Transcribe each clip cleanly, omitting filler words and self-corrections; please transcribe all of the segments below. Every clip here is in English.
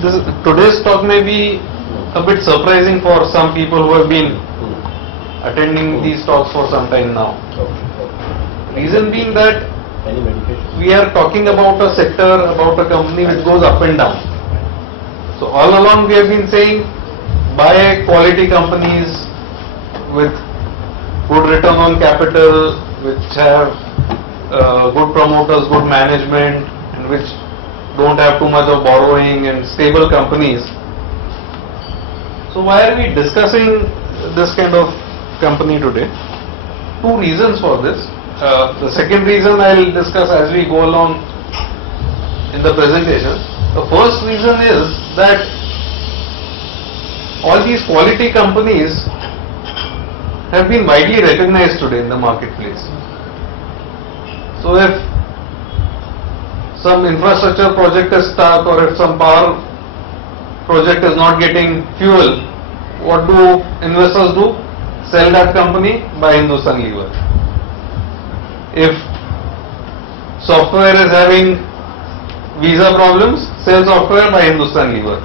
Today's talk may be a bit surprising for some people who have been attending these talks for some time now. Reason being that we are talking about a sector, about a company which goes up and down. So all along we have been saying buy quality companies with good return on capital, which have good promoters, good management, and which don't have too much of borrowing, and stable companies. So why are we discussing this kind of company today? Two reasons for this. The second reason I will discuss as we go along in the presentation. The first reason is that all these quality companies have been widely recognized today in the marketplace. So if some infrastructure project is stuck, or if some power project is not getting fuel, what do investors do? Sell that company, buy Hindustan Lever. If software is having visa problems, sell software, buy Hindustan Lever.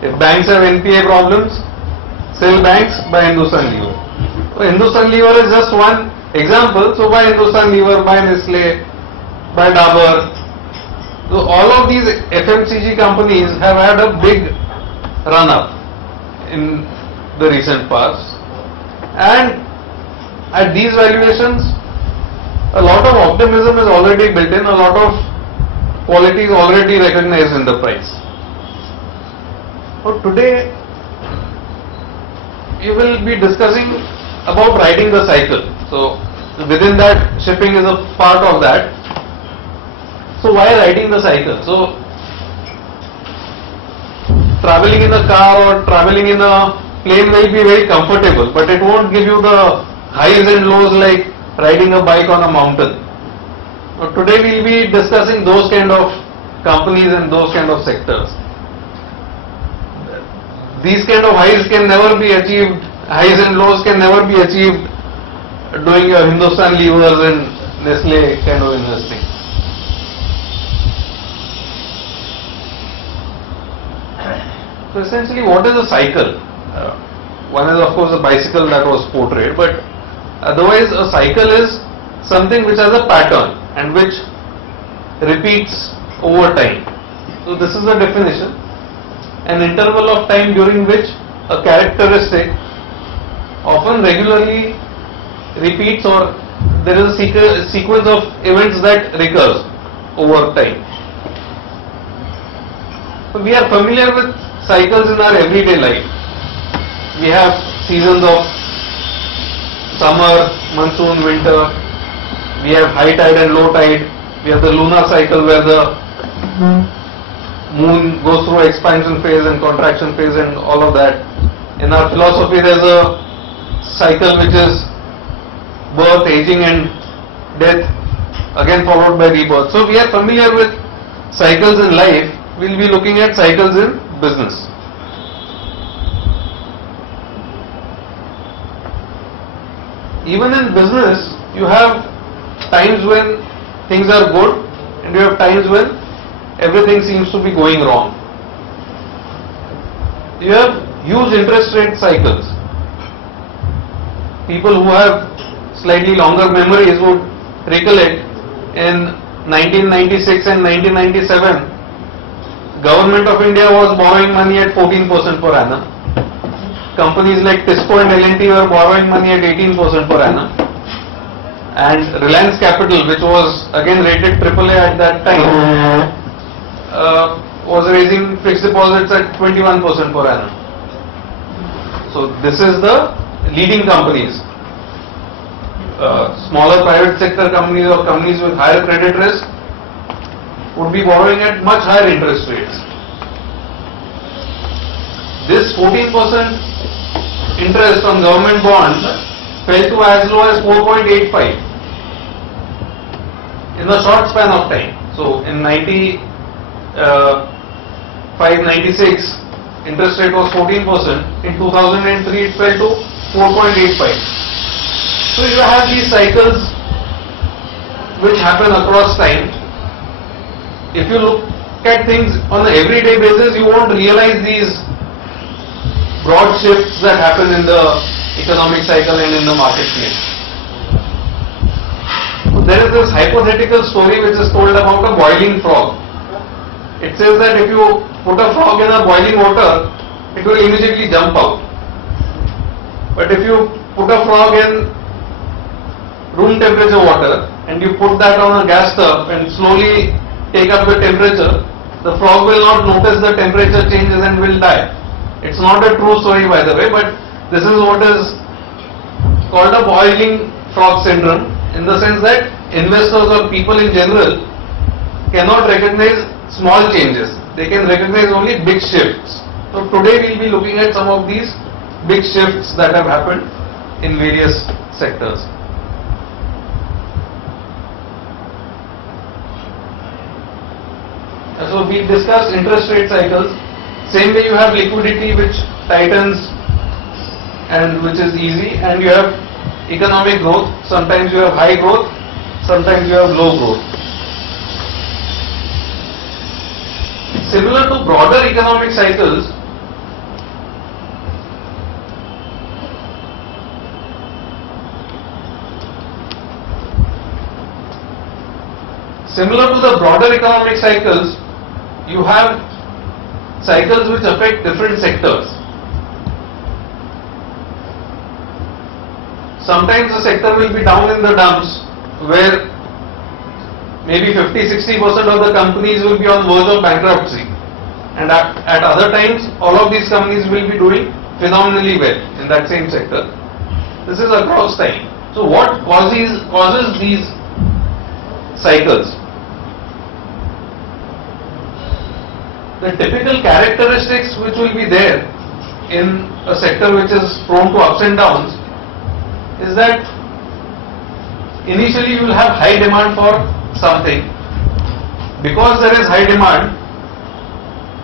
If banks have NPA problems, sell banks, buy Hindustan Lever. So Hindustan Lever is just one example. So buy Hindustan Lever, buy Nestle, buy Dabur. So all of these FMCG companies have had a big run up in the recent past, and at these valuations a lot of optimism is already built in, a lot of quality is already recognized in the price. So today we will be discussing about riding the cycle. So within that, shipping is a part of that. So why riding the cycle? So traveling in a car or traveling in a plane will be very comfortable, but it won't give you the highs and lows like riding a bike on a mountain. Now, today we will be discussing those kind of companies and those kind of sectors. These kind of highs can never be achieved, highs and lows can never be achieved doing your Hindustan Levers and Nestle kind of investing. So essentially, what is a cycle? One is of course a bicycle that was portrayed, but otherwise a cycle is something which has a pattern and which repeats over time. So this is the definition: an interval of time during which a characteristic often regularly repeats, or there is a sequence of events that recurs over time. So we are familiar with cycles in our everyday life. We have seasons of summer, monsoon, winter. We have high tide and low tide. We have the lunar cycle where the moon goes through expansion phase and contraction phase and all of that. In our philosophy, there is a cycle which is birth, aging and death, again followed by rebirth. So we are familiar with cycles in life. We will be looking at cycles in business. Even in business, you have times when things are good and you have times when everything seems to be going wrong. You have huge interest rate cycles. People who have slightly longer memories would recollect in 1996 and 1997, Government of India was borrowing money at 14% per annum. Companies like Tisco and L&T were borrowing money at 18% per annum. And Reliance Capital, which was again rated AAA at that time, was raising fixed deposits at 21% per annum. So this is the leading companies. Smaller private sector companies or companies with higher credit risk would be borrowing at much higher interest rates. This 14% interest on government bonds fell to as low as 4.85 in a short span of time. So in 95-96, interest rate was 14%. In 2003, it fell to 4.85. So you have these cycles which happen across time. If you look at things on an everyday basis, you won't realize these broad shifts that happen in the economic cycle and in the marketplace. So there is this hypothetical story which is told about a boiling frog. It says that if you put a frog in a boiling water, it will immediately jump out. But if you put a frog in room temperature water and you put that on a gas stove and slowly take up the temperature, the frog will not notice the temperature changes and will die. It's not a true story, by the way, but this is what is called a boiling frog syndrome, in the sense that investors or people in general cannot recognize small changes. They can recognize only big shifts. So today we will be looking at some of these big shifts that have happened in various sectors. So we discussed interest rate cycles. Same way you have liquidity which tightens and which is easy, and you have economic growth. Sometimes you have high growth, sometimes you have low growth. Similar to broader economic cycles, you have cycles which affect different sectors. Sometimes the sector will be down in the dumps, where maybe 50-60% of the companies will be on verge of bankruptcy, and at other times all of these companies will be doing phenomenally well in that same sector. This is across time. So what causes these cycles? The typical characteristics which will be there in a sector which is prone to ups and downs is that initially you will have high demand for something. Because there is high demand,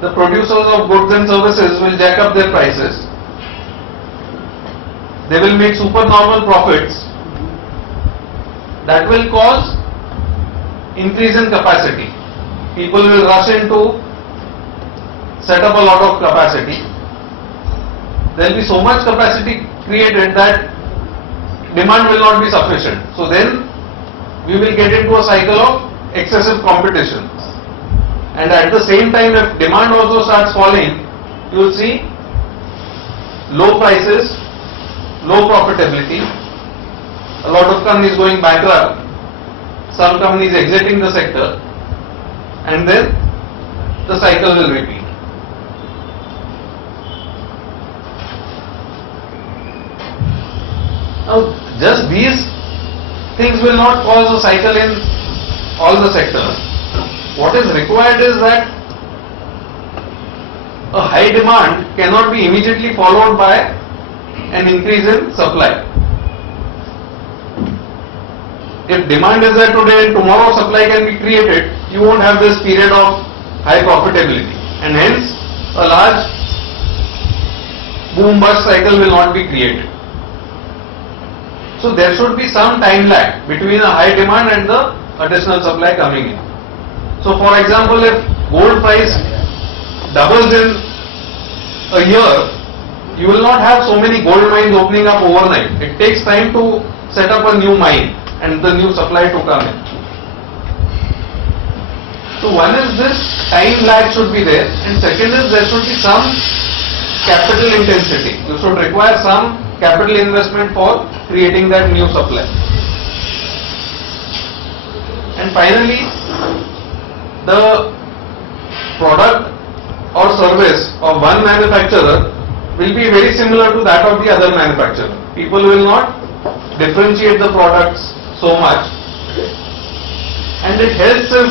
the producers of goods and services will jack up their prices. They will make supernormal profits. That will cause increase in capacity. People will rush in to set up a lot of capacity. There will be so much capacity created that demand will not be sufficient. So then we will get into a cycle of excessive competition. And at the same time, if demand also starts falling, you will see low prices, low profitability, a lot of companies going bankrupt, some companies exiting the sector, and then the cycle will repeat. Now, just these things will not cause a cycle in all the sectors. What is required is that a high demand cannot be immediately followed by an increase in supply. If demand is there today and tomorrow supply can be created, you won't have this period of high profitability, and hence a large boom bust cycle will not be created. So there should be some time lag between a high demand and the additional supply coming in. So for example, if gold price doubles in a year, you will not have so many gold mines opening up overnight. It takes time to set up a new mine and the new supply to come in. So one is this time lag should be there, and second is there should be some capital intensity. You should require some capital investment for creating that new supply. And finally, the product or service of one manufacturer will be very similar to that of the other manufacturer. People will not differentiate the products so much, and it helps if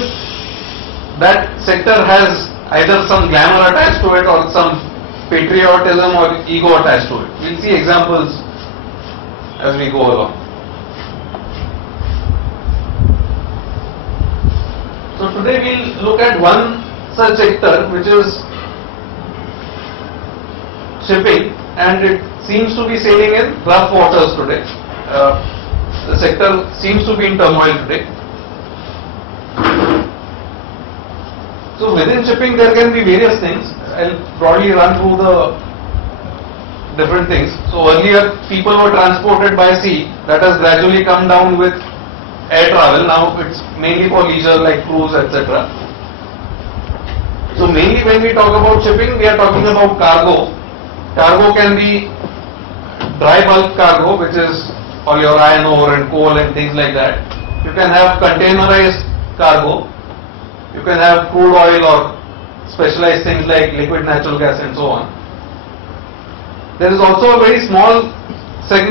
that sector has either some glamour attached to it or some patriotism or ego attached to it. We'll see examples as we go along. So today we'll look at one such sector, which is shipping, and it seems to be sailing in rough waters today. The sector seems to be in turmoil today. So within shipping there can be various things. I'll broadly run through the different things. So earlier people were transported by sea, that has gradually come down with air travel. Now it's mainly for leisure like cruise, etc. So mainly when we talk about shipping, we are talking about cargo. Cargo can be dry bulk cargo, which is all your iron ore and coal and things like that. You can have containerized cargo. You can have crude oil or specialized things like liquid natural gas and so on. There is also a very small segment